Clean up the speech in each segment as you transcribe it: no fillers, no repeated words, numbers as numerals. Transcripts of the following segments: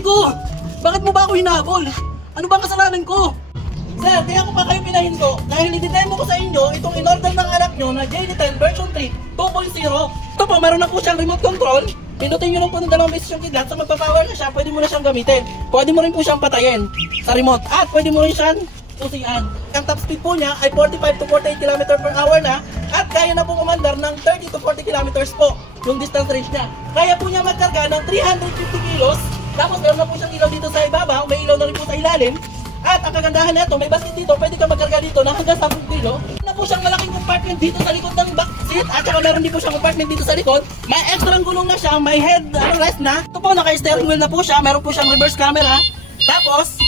ko! Bakit mo ba ako hinabol? Ano ba ang kasalanan ko? Sir, kaya ko pa kayo pinahinto dahil i-demo ko sa inyo itong in-order ng anak nyo na JD10 version 3 2.0. Ito po, meron na po siyang remote control. Pindutin nyo lang po ng 2 beses yung kidlat. Sa magpapower na siya, pwede mo na siyang gamitin. Pwede mo rin po siyang patayin sa remote. At pwede mo rin siyang susian. Ang top speed po niya ay 45 to 48 km per hour na. At kaya na po kumandar ng 30 to 40 km po yung distance range niya. Kaya po niya magkarga ng 350 kilos. Tapos meron na po siyang ilaw dito sa ibabaw. May ilaw na rin po sa ilalim. At ang kagandahan nito, may basket dito, pwede ka magkarga dito na hanggang 10 kilo. Meron na po siyang malaking compartment dito sa likod ng back seat. At saka meron din po siyang compartment dito sa likod. May extra gulong na siya, may head rest na. Ito po, naka-steering wheel na po siya. Meron po siyang reverse camera. Tapos,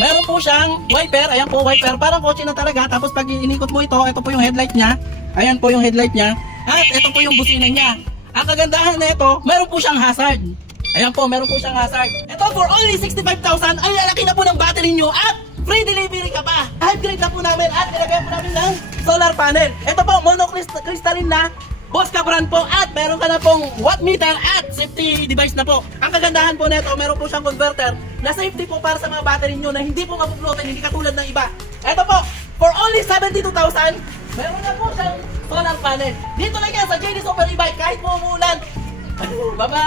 meron po siyang wiper. Ayan po, wiper. Parang kotse na talaga. Tapos pag inikot mo ito po yung headlight niya. Ayan po yung headlight niya. At ito po yung busina niya. Ang kagandahan na ito, meron po siyang hazard. Ayan po, meron po siyang hazard. Ito for only 65,000, ay lalaki na po ng battery nyo at free delivery ka pa. Upgrade na po namin at nilagyan po namin ng solar panel. Ito po, monocrystalline na Bosca brand po at meron ka na pong watt meter at safety device na po. Ang kagandahan po nito, meron po siyang converter na safety po para sa mga battery nyo na hindi po mapuplutin, hindi katulad ng iba. Ito po, for only 72,000, meron na po siyang solar panel. Dito lang yan sa JD Super E-Bike kahit po umuulan. Bye-bye!